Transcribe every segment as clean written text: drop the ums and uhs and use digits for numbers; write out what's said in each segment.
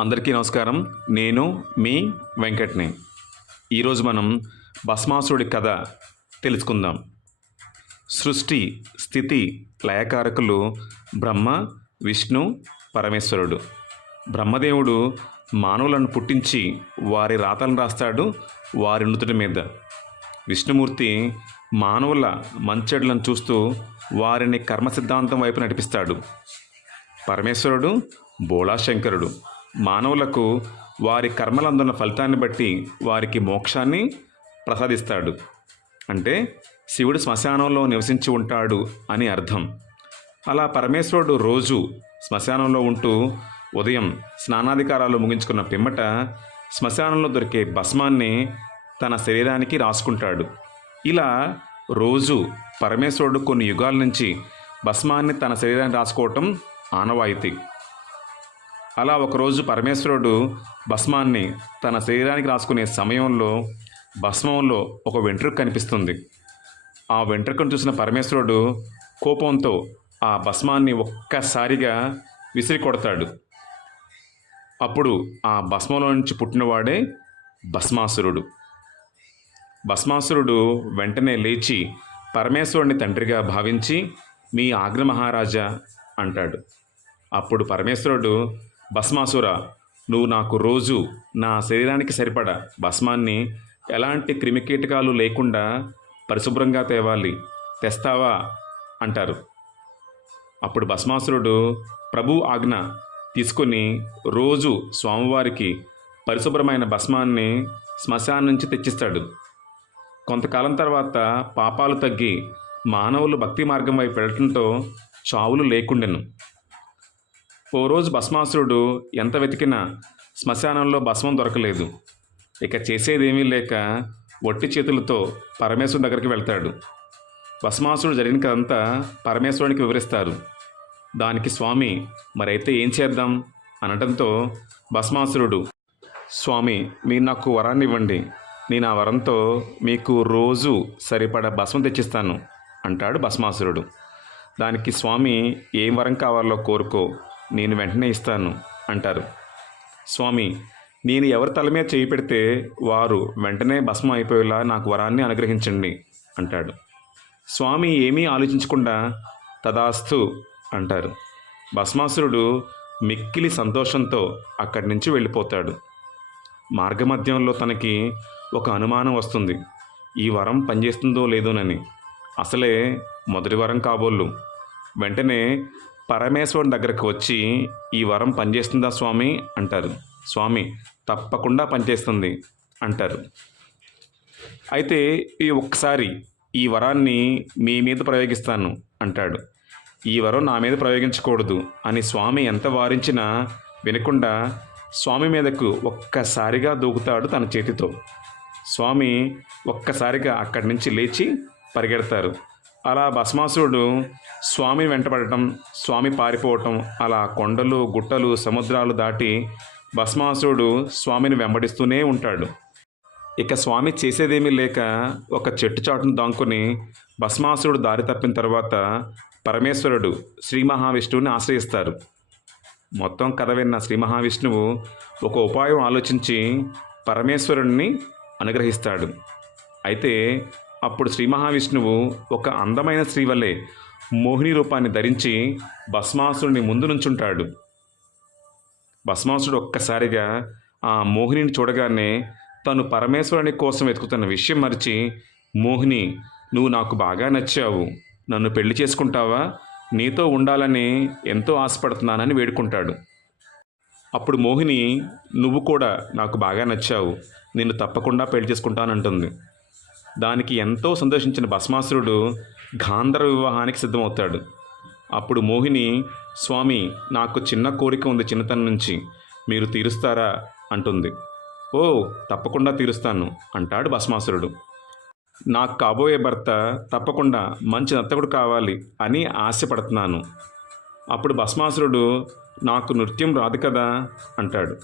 అందరికీ నమస్కారం. నేను మీ వెంకట్ని. ఈరోజు మనం భస్మాసురుడి కథ తెలుసుకుందాం. సృష్టి, స్థితి, లయకారకులు బ్రహ్మ, విష్ణు, పరమేశ్వరుడు. బ్రహ్మదేవుడు మానవులను పుట్టించి వారి రాతలను రాస్తాడు వారి నుదుటి మీద. విష్ణుమూర్తి మానవుల మంచెడులను చూస్తూ వారిని కర్మ సిద్ధాంతం వైపు నడిపిస్తాడు. పరమేశ్వరుడు బోళాశంకరుడు మానవులకు వారి కర్మలందున్న ఫలితాన్ని బట్టి వారికి మోక్షాన్ని ప్రసాదిస్తాడు. అంటే శివుడు శ్మశానంలో నివసించి ఉంటాడు అని అర్థం. అలా పరమేశ్వరుడు రోజు శ్మశానంలో ఉంటూ ఉదయం స్నానాధికారాలు ముగించుకున్న పిమ్మట శ్మశానంలో దొరికే భస్మాన్ని తన శరీరానికి రాసుకుంటాడు. ఇలా రోజు పరమేశ్వరుడు కొన్ని యుగాల నుంచి భస్మాన్ని తన శరీరాన్ని రాసుకోవటం ఆనవాయితీ. అలా ఒకరోజు పరమేశ్వరుడు భస్మాన్ని తన శరీరానికి రాసుకునే సమయంలో భస్మంలో ఒక వెంట్రుక కనిపిస్తుంది. ఆ వెంట్రుకను చూసిన పరమేశ్వరుడు కోపంతో ఆ భస్మాన్ని ఒక్కసారిగా విసిరి కొడతాడు. అప్పుడు ఆ భస్మంలో నుంచి పుట్టినవాడే భస్మాసురుడు. భస్మాసురుడు వెంటనే లేచి పరమేశ్వరుని తండ్రిగా భావించి, మీ ఆజ్ఞ మహారాజా అంటాడు. అప్పుడు పరమేశ్వరుడు, భస్మాసుర, నువ్వు నాకు రోజు నా శరీరానికి సరిపడా భస్మాన్ని ఎలాంటి క్రిమికీటకాలు లేకుండా పరిశుభ్రంగా తేవాలి, తెస్తావా అంటారు. అప్పుడు భస్మాసురుడు ప్రభు ఆజ్ఞ తీసుకుని రోజు స్వామివారికి పరిశుభ్రమైన భస్మాన్ని శ్మశానం నుంచి తెచ్చిస్తాడు. కొంతకాలం తర్వాత పాపాలు తగ్గి మానవులు భక్తి మార్గం వైపు వెళ్ళటంతో చావులు లేకుండెను. ఓ రోజు భస్మాసురుడు ఎంత వెతికినా శ్మశానంలో భస్మం దొరకలేదు. ఇక చేసేదేమీ లేక ఒట్టి చేతులతో పరమేశ్వరుని దగ్గరికి వెళ్తాడు. భస్మాసురుడు జరిగిన కదంతా పరమేశ్వరునికి వివరిస్తారు. దానికి స్వామి, మరైతే ఏం చేద్దాం అనటంతో భస్మాసురుడు, స్వామి, మీరు నాకు వరాన్ని ఇవ్వండి, నేను ఆ వరంతో మీకు రోజు సరిపడా భస్మం తెచ్చిస్తాను అంటాడు భస్మాసురుడు. దానికి స్వామి, ఏం వరం కావాలో కోరుకో, నేను వెంటనే ఇస్తాను అంటారు. స్వామి, నేను ఎవరి తల మీద చేయి పెడితే వారు వెంటనే భస్మం అయిపోయేలా నాకు వరాన్ని అనుగ్రహించండి అంటాడు. స్వామి ఏమీ ఆలోచించకుండా తదాస్తు అంటారు. భస్మాసురుడు మిక్కిలి సంతోషంతో అక్కడి నుంచి వెళ్ళిపోతాడు. మార్గమధ్యంలో తనకి ఒక అనుమానం వస్తుంది. ఈ వరం పనిచేస్తుందో లేదోనని. అసలే మొదటి వరం కాబోళ్ళు. వెంటనే పరమేశ్వరుని దగ్గరకు వచ్చి, ఈ వరం పనిచేస్తుందా స్వామి అంటారు. స్వామి, తప్పకుండా పనిచేస్తుంది అంటారు. అయితే ఒక్కసారి ఈ వరాన్ని మీ మీద ప్రయోగిస్తాను అంటాడు. ఈ వరం నా మీద ప్రయోగించకూడదు అని స్వామి ఎంత వారించినా వినకుండా స్వామి మీదకు ఒక్కసారిగా దూకుతాడు తన చేతితో. స్వామి ఒక్కసారిగా అక్కడి నుంచి లేచి పరిగెడతారు. అలా భస్మాసురుడు స్వామి వెంటపడటం, స్వామి పారిపోవటం, అలా కొండలు, గుట్టలు, సముద్రాలు దాటి భస్మాసురుడు స్వామిని వెంబడిస్తూనే ఉంటాడు. ఇక స్వామి చేసేదేమీ లేక ఒక చెట్టు చాటును దాంకుని భస్మాసురుడు దారి తప్పిన తర్వాత పరమేశ్వరుడు శ్రీ మహావిష్ణువుని ఆశ్రయిస్తారు. మొత్తం కథ విన్న శ్రీ మహావిష్ణువు ఒక ఉపాయం ఆలోచించి పరమేశ్వరుడిని అనుగ్రహిస్తాడు. అయితే అప్పుడు శ్రీ మహావిష్ణువు ఒక అందమైన స్త్రీ వలె మోహిని రూపాన్ని ధరించి భస్మాసురుని ముందు నుంచుంటాడు. భస్మాసురుడు ఒక్కసారిగా ఆ మోహినిని చూడగానే తను పరమేశ్వరుని కోసం వెతుకుతున్న విషయం మరిచి, మోహిని, నువ్వు నాకు బాగా నచ్చావు, నన్ను పెళ్లి చేసుకుంటావా, నీతో ఉండాలని ఎంతో ఆశపడుతున్నానని వేడుకుంటాడు. అప్పుడు మోహిని, నువ్వు కూడా నాకు బాగా నచ్చావు, నిన్ను తప్పకుండా పెళ్లి చేసుకుంటానంటుంది. దానికి ఎంతో సంతోషించిన భస్మాసురుడు గాంధర్వ వివాహానికి సిద్ధమవుతాడు. అప్పుడు మోహిని, స్వామి, నాకు చిన్న కోరిక ఉంది చిన్నతనం నుంచి, మీరు తీరుస్తారా అంటుంది. ఓ, తప్పకుండా తీరుస్తాను అంటాడు భస్మాసురుడు. నాకు కాబోయే భర్త తప్పకుండా మంచి నర్తకుడు కావాలి అని ఆశపడుతున్నాను. అప్పుడు భస్మాసురుడు, నాకు నృత్యం రాదు కదా అంటాడు.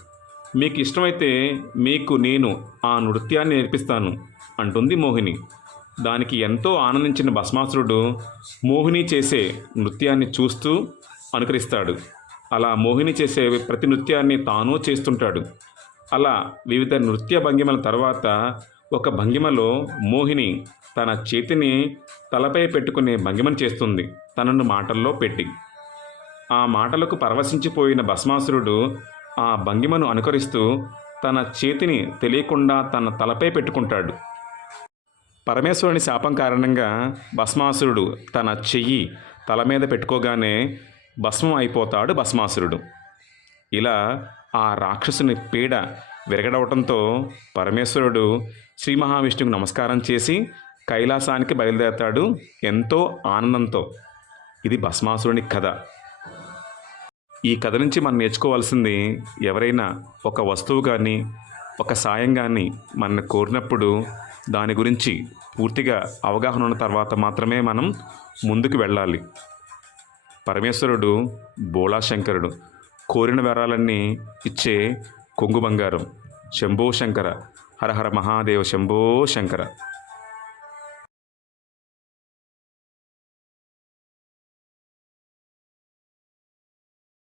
మీకు ఇష్టమైతే మీకు నేను ఆ నృత్యాన్ని నేర్పిస్తాను అంటుంది మోహిని. దానికి ఎంతో ఆనందించిన భస్మాసురుడు మోహిని చేసే నృత్యాన్ని చూస్తూ అనుకరిస్తాడు. అలా మోహిని చేసే ప్రతి నృత్యాన్ని తాను చేస్తుంటాడు. అలా వివిధ నృత్య భంగిమల తర్వాత ఒక భంగిమలో మోహిని తన చేతిని తలపై పెట్టుకునే భంగిమను చేస్తుంది, తనను మాటల్లో పెట్టి. ఆ మాటలకు పరవశించిపోయిన భస్మాసురుడు ఆ భంగిమను అనుకరిస్తూ తన చేతిని తెలియకుండా తన తలపై పెట్టుకుంటాడు. పరమేశ్వరుని శాపం కారణంగా భస్మాసురుడు తన చెయ్యి తల మీద పెట్టుకోగానే భస్మం అయిపోతాడు భస్మాసురుడు. ఇలా ఆ రాక్షసుని పీడ విరగడవటంతో పరమేశ్వరుడు శ్రీ మహావిష్ణువుకు నమస్కారం చేసి కైలాసానికి బయలుదేరతాడు ఎంతో ఆనందంతో. ఇది భస్మాసురుని కథ. ఈ కథ నుంచి మనం నేర్చుకోవాల్సింది, ఎవరైనా ఒక వస్తువు కానీ ఒక సాయం కానీ మన కోరినప్పుడు దాని గురించి పూర్తిగా అవగాహన ఉన్న తర్వాత మాత్రమే మనం ముందుకు వెళ్ళాలి. పరమేశ్వరుడు బోళాశంకరుడు, కోరిన వరాలన్నీ ఇచ్చే కొంగు బంగారం. శంభో శంకర, హర హర మహాదేవ, శంభో శంకర.